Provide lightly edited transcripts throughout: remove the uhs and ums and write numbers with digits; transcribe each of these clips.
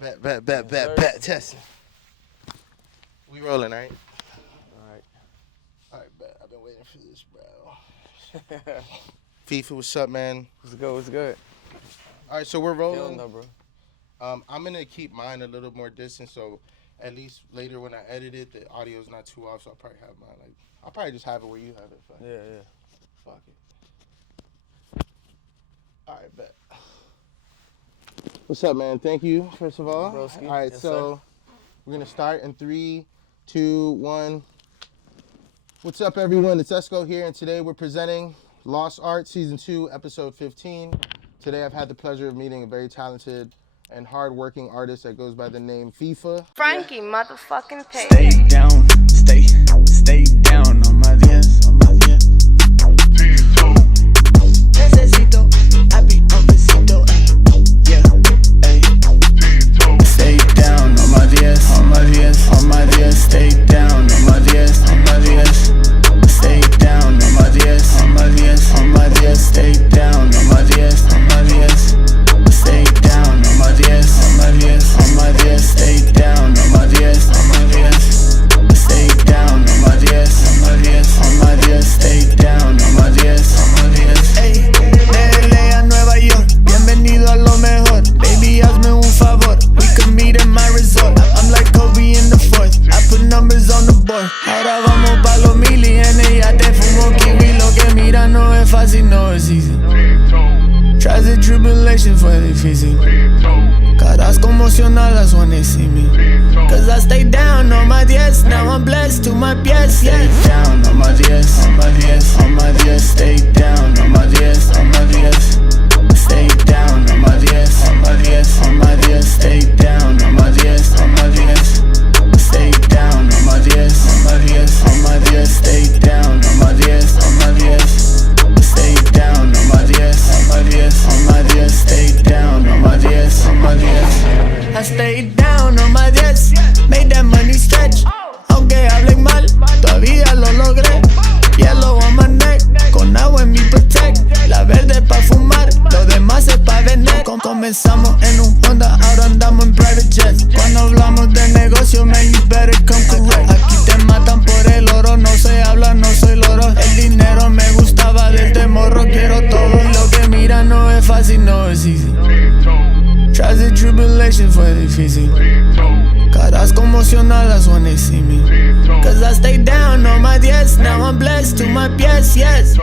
Bet. Testing. We rolling, right? All right, bet. I've been waiting for this, bro. Feefa, what's up, man? What's good? All right, so we're rolling. No, bro. I'm gonna keep mine a little more distant, so at least later when I edit it, the audio's not too off. So I'll probably have mine like I'll probably just have it where you have it. Yeah. Fuck it. All right, bet. What's up, man? Thank you, first of all. Broski. All right, Yes, so we're gonna start in 3, 2, 1. What's up, everyone? It's Esco here, and today we're presenting Lost Art Season 2, Episode 15. Today I've had the pleasure of meeting a very talented and hard-working artist that goes by the name Feefa. Frankie motherfucking Pay. Stay down, stay down on my 10, on my 10. Necesito, I be on besito, yeah, ay. Stay down on my 10, on my 10, on my 10. Stay down on my 10, on my 10. Stay down on my 10, on my 10, on my 10. Stay down on my 10, on my 10. Stay down on my 10, on my 10, on my 10. Stay down on my 10, on my 10. Stay down on my 10, on my 10, on my 10. Stay down on my 10, on my 10. Ey, de LA a Nueva York, bienvenido a lo mejor. Baby, hazme un favor, we could meet in my resort. I'm like Kobe in the fourth, I put numbers on the board. Ahora vamos pa' los mili, en ella te fumo kiwi. Lo que mira no es fácil, no es easy. Trials and tribulations fue difícil. Caras conmocionadas when they see me. Cause I stay down on my 10, now I'm blessed to my pies, yeah. Stay down on my 10, on my 10, on my 10. Stay down on my 10, on my 10. Stay down on my 10, on my 10, on my 10. Stay down on my 10, on my 10. Stay down on my 10, on my 10, on my 10. Stay down on my 10, on my 10. Stay down on my 10, on my 10, on my 10. Stay down on my 10, on my 10. I stay down on my 10, made that money stretch. Aunque hablen mal, todavía lo logré. Yellow on my neck, con agua en mi protect. La verde pa' fumar, lo demás es pa' vender. Comenzamos en un Honda, ahora andamos en private jets. Cuando hablamos de negocio, man, you better come correct. Aquí te matan por el oro, no se habla, no soy loro. El dinero me gustaba desde morro, quiero todo. Y lo que mira no es fácil, no es easy. Trials and tribulations fue difícil. Caras conmocionadas when they see me. Cause I stay down on my 10, now I'm blessed to my pies, yes.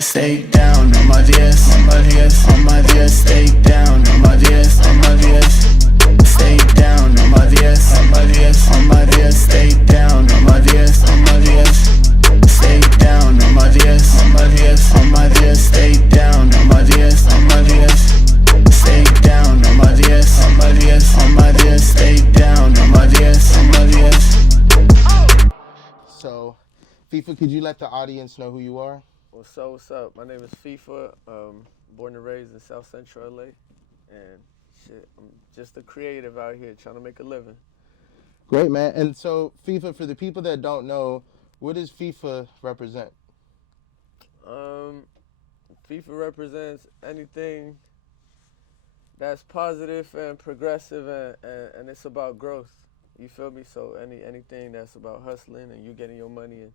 Stay down on my 10, on my 10, on my 10. Stay down on my 10, on my 10. Stay down on my 10, on my 10, on my 10. Stay down on my 10, on my 10. Stay down on my 10, on my 10, on my 10. Stay down on my 10, on my 10. Stay down on my 10, on my 10, on my 10. Stay down on my 10, on my 10. So, Feefa, could you let the audience know who you are? What's up? My name is Feefa. Born and raised in South Central LA. And shit, I'm just a creative out here trying to make a living. Great, man. And so, Feefa, for the people that don't know, what does Feefa represent? Feefa represents anything that's positive and progressive and it's about growth. You feel me? So anything that's about hustling and you getting your money and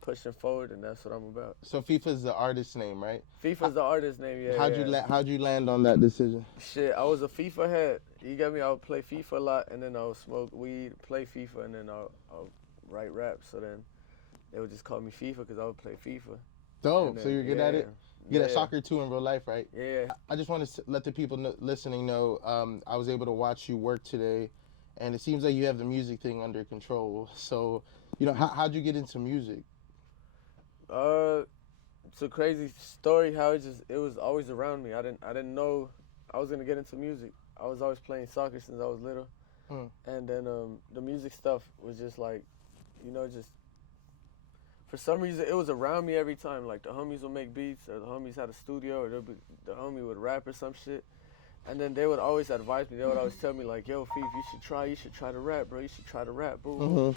pushing forward, and that's what I'm about. So Feefa is the artist name, right? Feefa's the artist name, yeah. How'd you land on that decision? Shit, I was a Feefa head. You get me? I would play Feefa a lot, and then I would smoke weed, play Feefa, and then I'll write rap. So then they would just call me Feefa because I would play Feefa. Dope. Then, So you're good at it? Good at soccer too in real life, right? Yeah. I just want to let the people listening know I was able to watch you work today, and it seems like you have the music thing under control. So, how'd you get into music? It's a crazy story how it was always around me. I didn't know I was gonna get into music. I was always playing soccer since I was little, and then the music stuff was just like, just for some reason it was around me every time. Like the homies would make beats, or the homies had a studio, or the homie would rap or some shit, and then they would always advise me. They would always tell me like, "Yo, Feef, you should try to rap, bro. You should try to rap, boo."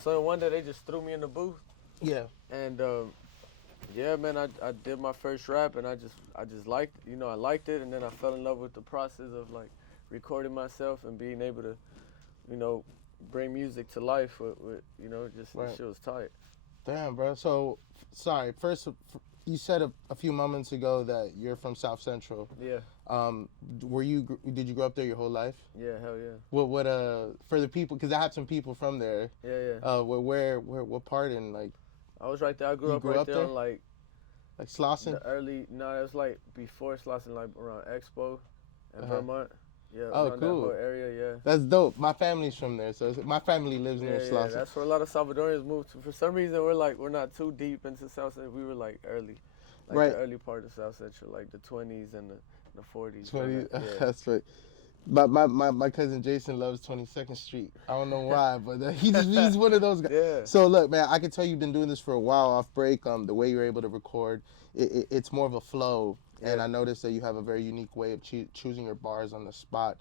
So one day they just threw me in the booth. Yeah. And Yeah, man, I did my first rap and I just liked, I liked it, and then I fell in love with the process of like recording myself and being able to, you know, bring music to life with just Right. the shit was tight. Damn, bro. So, sorry. First, you said a few moments ago that you're from South Central. Yeah, Did you grow up there your whole life? yeah, hell yeah. What for the people, because I have some people from there. Yeah, yeah. What part in, like I was right there. I grew You up grew right up there there? on like Slauson? no, it was like before Slauson, like around Expo and Uh-huh. Vermont. Yeah, Oh, around cool. that whole area, yeah. That's dope. My family's from there, so my family lives near Yeah, Slauson. that's where a lot of Salvadorians moved to. For some reason, we're not too deep into South Central. We were like early, like Right. the early part of South Central, like the 20s and the 40s. 20. Yeah. That's right. My cousin Jason loves 22nd Street. I don't know why, but he's one of those guys. Yeah. So look, man, I can tell you've been doing this for a while off break. The way you're able to record, it's more of a flow, and Yeah. I noticed that you have a very unique way of choosing your bars on the spot.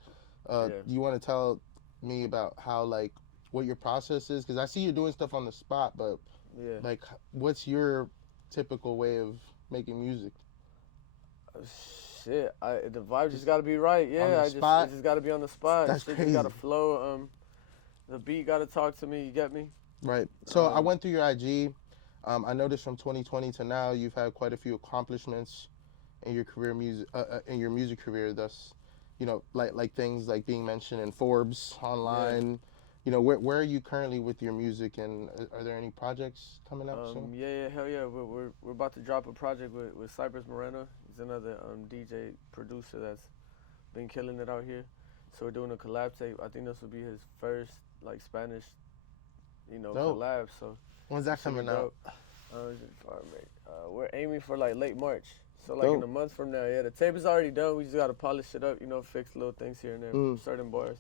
Yeah. Do you want to tell me about how, like, what your process is? Because I see you doing stuff on the spot, but Yeah. like, what's your typical way of making music? Shit, the vibe just gotta be right. Yeah, spot? it just gotta be on the spot. That's Shit crazy. just gotta flow. The beat gotta talk to me. You get me? Right. So I went through your IG. I noticed from 2020 to now, you've had quite a few accomplishments in your music career. Thus, like things like being mentioned in Forbes online. Where are you currently with your music, and are there any projects coming up soon? Yeah, hell yeah. We're about to drop a project with Cypress Moreno. He's another DJ producer that's been killing it out here. So we're doing a collab tape. I think this will be his first like Spanish, Dope. collab. So When's that should be coming out? dope. We're aiming for like late March. So like in Dope. a month from now, yeah. The tape is already done. We just gotta polish it up, fix little things here and there, certain bars.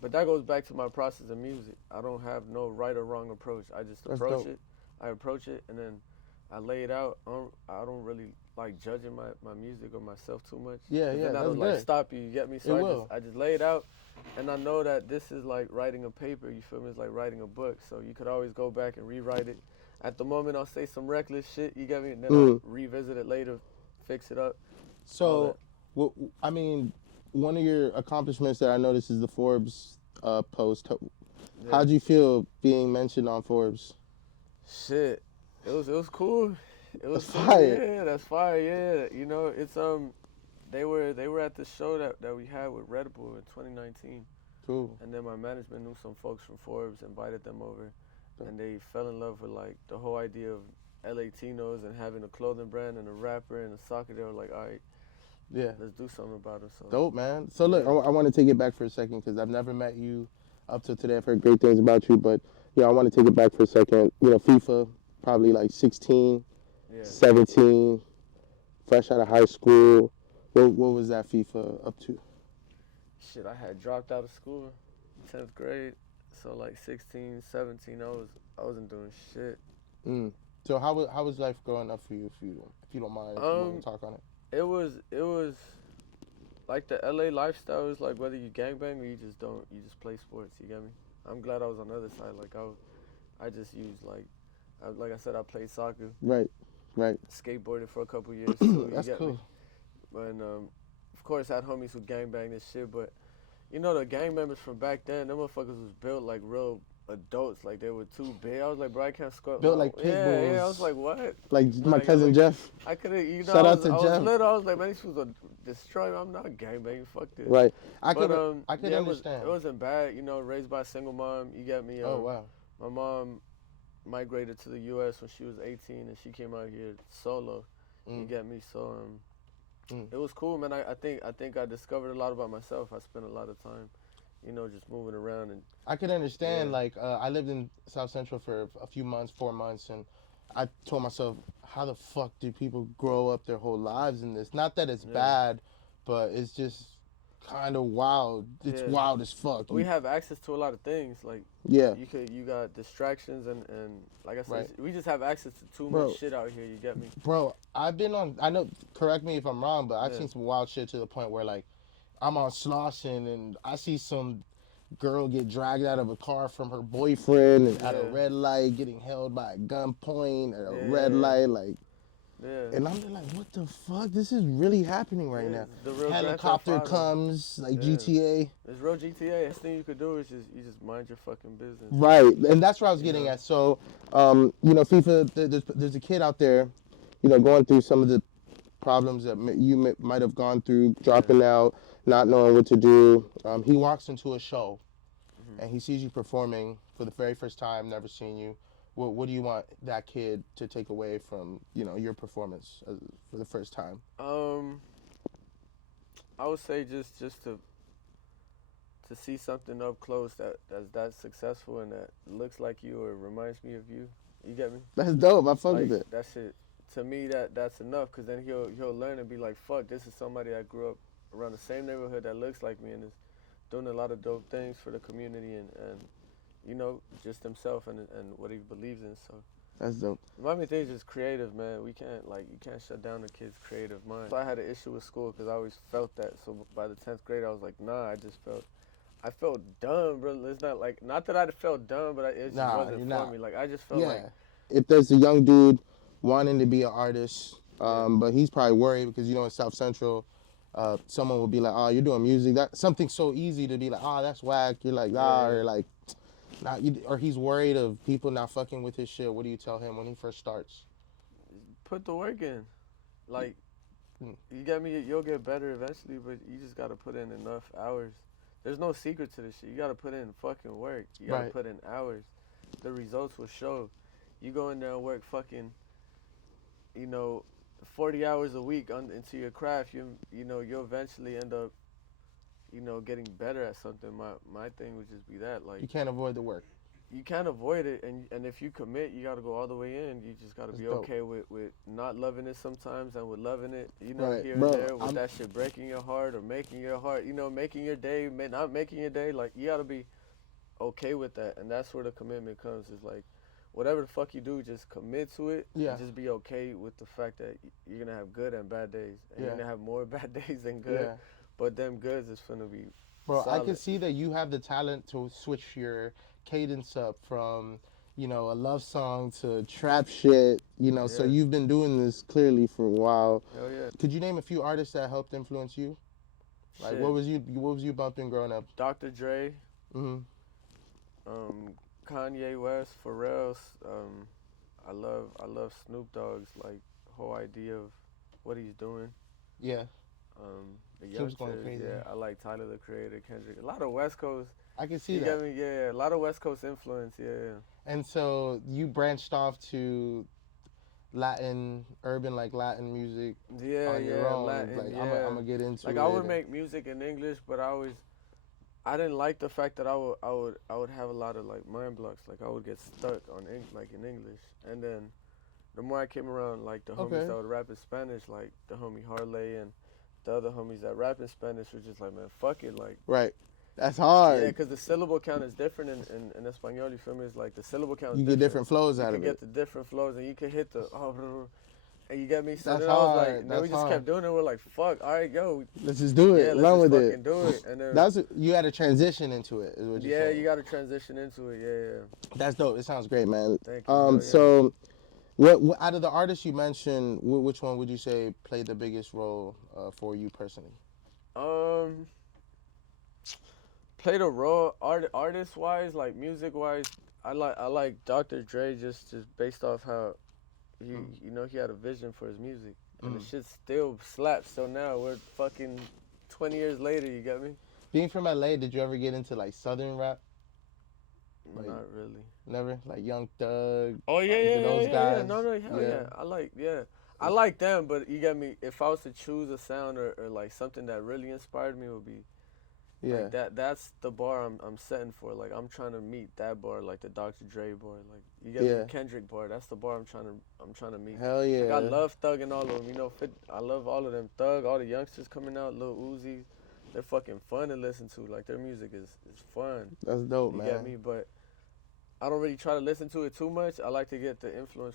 But that goes back to my process of music. I don't have no right or wrong approach. I just That's approach dope. it. I approach it and then I lay it out. I don't really like judging my music or myself too much. Yeah, 'Cause yeah, then that's that'll good. like stop you. You get me? It So will. I just lay it out, and I know that this is like writing a paper. You feel me? It's like writing a book. So you could always go back and rewrite it. At the moment, I'll say some reckless shit. You get me? And then I'll revisit it later, fix it up. So, I mean, one of your accomplishments that I noticed is the Forbes post. Yeah. How'd you feel being mentioned on Forbes? Shit, it was cool. It was That's fire. Yeah, that's fire. Yeah, it's they were at the show that we had with Red Bull in 2019, Cool. and then my management knew some folks from Forbes, invited them over, and they fell in love with like the whole idea of Latinos and having a clothing brand and a rapper and a soccer. They were like, all right, Yeah. let's do something about it. So Dope, man. So look, I want to take it back for a second because I've never met you up to today. I've heard great things about you, but I want to take it back for a second. FIFA, probably like 16, yeah. 17, fresh out of high school. What was that FIFA up to? Shit, I had dropped out of school, 10th grade. So like 16, 17, I wasn't doing shit. So how was life growing up for you, if you don't mind, if you want to talk on it? It was like the LA lifestyle is like whether you gangbang or you just play sports. You get me? I'm glad I was on the other side. Like I just used like I said, I played soccer, Right. skateboarded for a couple years too. That's you get cool. me? And of course had homies who gangbang this shit, but the gang members from back then, them motherfuckers was built like real adults, like they were too big. I was like, bro, I can't squat. Built like pit bulls. Yeah, I was like, what? Like my Like, cousin like, Jeff. I couldn't, Shout out to I was Jeff. little. I was like, man, these fools are destroying me. I'm not gangbanging. Fuck this. Right. I But could yeah, understand. It wasn't bad. Raised by a single mom. You get me? Oh wow. My mom migrated to the U.S. when she was 18, and she came out here solo. You get me? So it was cool, man. I think I discovered a lot about myself. I spent a lot of time, just moving around and. I could understand. Yeah. Like I lived in South Central for a few months, 4 months, and I told myself, how the fuck do people grow up their whole lives in this? Not that it's bad, but it's just kind of wild. It's wild as fuck. We have access to a lot of things. Like Yeah. you got distractions and like I said, Right. we just have access to too Bro. much shit out here. You get me? Bro, I know, correct me if I'm wrong, but I've Yeah. seen some wild shit to the point where, like, I'm on Slauson and I see some girl get dragged out of a car from her boyfriend and at a Yeah. red light, getting held by a gunpoint at a Yeah. red light. Like, Yeah. And I'm just like, what the fuck? This is really happening right Yeah, now. the real Helicopter Grand Theft Auto. comes, like Yeah. GTA. It's real GTA. Best thing you could do is you just mind your fucking business. Right, and that's what I was getting know? at. So, you know, FIFA, there's a kid out there, you know, going through some of the problems that you might have gone through, dropping out, not knowing what to do. He walks into a show, and he sees you performing for the very first time, never seen you. What do you want that kid to take away from, you know, your performance for the first time? I would say just to see something up close that's successful and that looks like you or reminds me of you. You get me? That's dope. I fuck Like with it. that shit. To me, that's enough. Cause then he'll learn and be like, fuck, this is somebody I grew up around the same neighborhood that looks like me and is doing a lot of dope things for the community and you know, just himself and what he believes in. So That's dope. my main thing is just creative, man. We can't you can't shut down a kid's creative mind. So I had an issue with school because I always felt that. So by the 10th grade, I was like, nah, I felt dumb, bro. It's not that I felt dumb, but it just wasn't for me. Like I just felt like. If there's a young dude wanting to be an artist, but he's probably worried because, you know, in South Central, someone will be like, oh, you're doing music. That's something so easy to be like, oh, that's whack. You're like, or like, or he's worried of people not fucking with his shit. What do you tell him when he first starts? Put the work in. Like, you get me? You'll get better eventually, but you just got to put in enough hours. There's no secret to this shit. You got to put in fucking work. You got to put in hours. The results will show. You go in there and work fucking, you know, 40 hours a week into your craft, you know, you'll eventually end up, you know, getting better at something. My thing would just be that, like, You can't avoid the work. you can't avoid it, and if you commit, you got to go all the way in. You just got to be okay with not loving it sometimes and with loving it, you know, here and there, with that shit breaking your heart or making your heart, you know, making your day, not making your day. Like, you got to be okay with that, and that's where the commitment comes. Is like, whatever the fuck you do, just commit to it. Yeah. Just be okay with the fact that you're going to have good and bad days. And you're going to have more bad days than good. Yeah. But them goods is going to be Bro, solid. I can see that you have the talent to switch your cadence up from, you know, a love song to trap shit, you know, so you've been doing this clearly for a while. Hell yeah. Could you name a few artists that helped influence you? Like, what was you bumping growing up? Dr. Dre. Kanye West, Pharrell. I love Snoop Dogg's like whole idea of what he's doing. Yeah. The Snoop's going crazy. Yeah, I like Tyler the Creator, Kendrick. A lot of West Coast. I can see you that. Get me? Yeah, a lot of West Coast influence. Yeah. And so you branched off to Latin, urban, like Latin music. Yeah, on your own. Latin. Like, yeah. I'm gonna get into like it. I would make music in English, but I didn't like the fact that I would have a lot of like mind blocks. Like I would get stuck on in English, and then the more I came around, like the homies that would rap in Spanish, like the homie Harley and the other homies that rap in Spanish, were just like, man, fuck it, like. Right. That's hard. Yeah, because the syllable count is different in Espanol. You feel me? It's like the syllable count. You get different flows out of it. You can get the different flows, and you can hit the and you get me. So that's then hard. I was like, then we just kept doing it. We're like, fuck, all right, yo, let's just do it. Yeah, run with let's it. do it. And then you had to transition into it. Is what you're saying. you got to transition into it. Yeah. That's dope. It sounds great, man. Thank you. So, what out of the artists you mentioned, which one would you say played the biggest role for you personally? Played a role artist wise, like music wise. I like Dr. Dre just based off how he you know he had a vision for his music, and the shit still slaps. So now we're fucking 20 years later. You got me? Being from LA, did you ever get into like Southern rap? Like, not really. Never? Like Young Thug? Oh yeah, those guys? yeah. No, hell yeah. I like them, but you get me. If I was to choose a sound or like something that really inspired me, would be like that's the bar I'm setting for. Like I'm trying to meet that bar, like the Dr. Dre bar. Like you get the Kendrick bar. That's the bar I'm trying to meet. Hell yeah. Like, I love Thug and all of them. You know, I love all of them. Thug, all the youngsters coming out, Lil Uzi. They're fucking fun to listen to. Like their music is fun. That's dope, man. You get me? But I don't really try to listen to it too much. I like to get the influence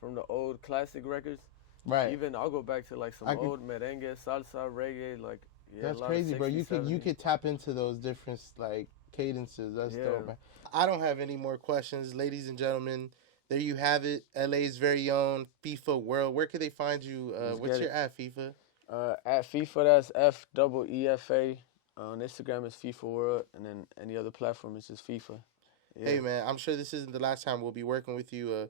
from the old classic records. Right. Even I'll go back to like some old merengue, salsa, reggae, like that's crazy, 60, bro. You could tap into those different like cadences. That's dope, man. I don't have any more questions, ladies and gentlemen. There you have it. LA's very own FIFA World. Where can they find you? What's your at, FIFA? At FIFA, that's FEEFA. On Instagram is FIFA World, and then any other platform is just FIFA. Yeah. Hey man, I'm sure this isn't the last time we'll be working with you.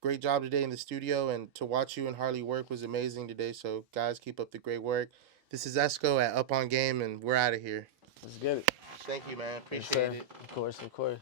Great job today in the studio, and to watch you and Harley work was amazing today. So guys, keep up the great work. This is Esco at Up on Game, and we're out of here. Let's get it. Thank you, man. Appreciate it. Of course, of course.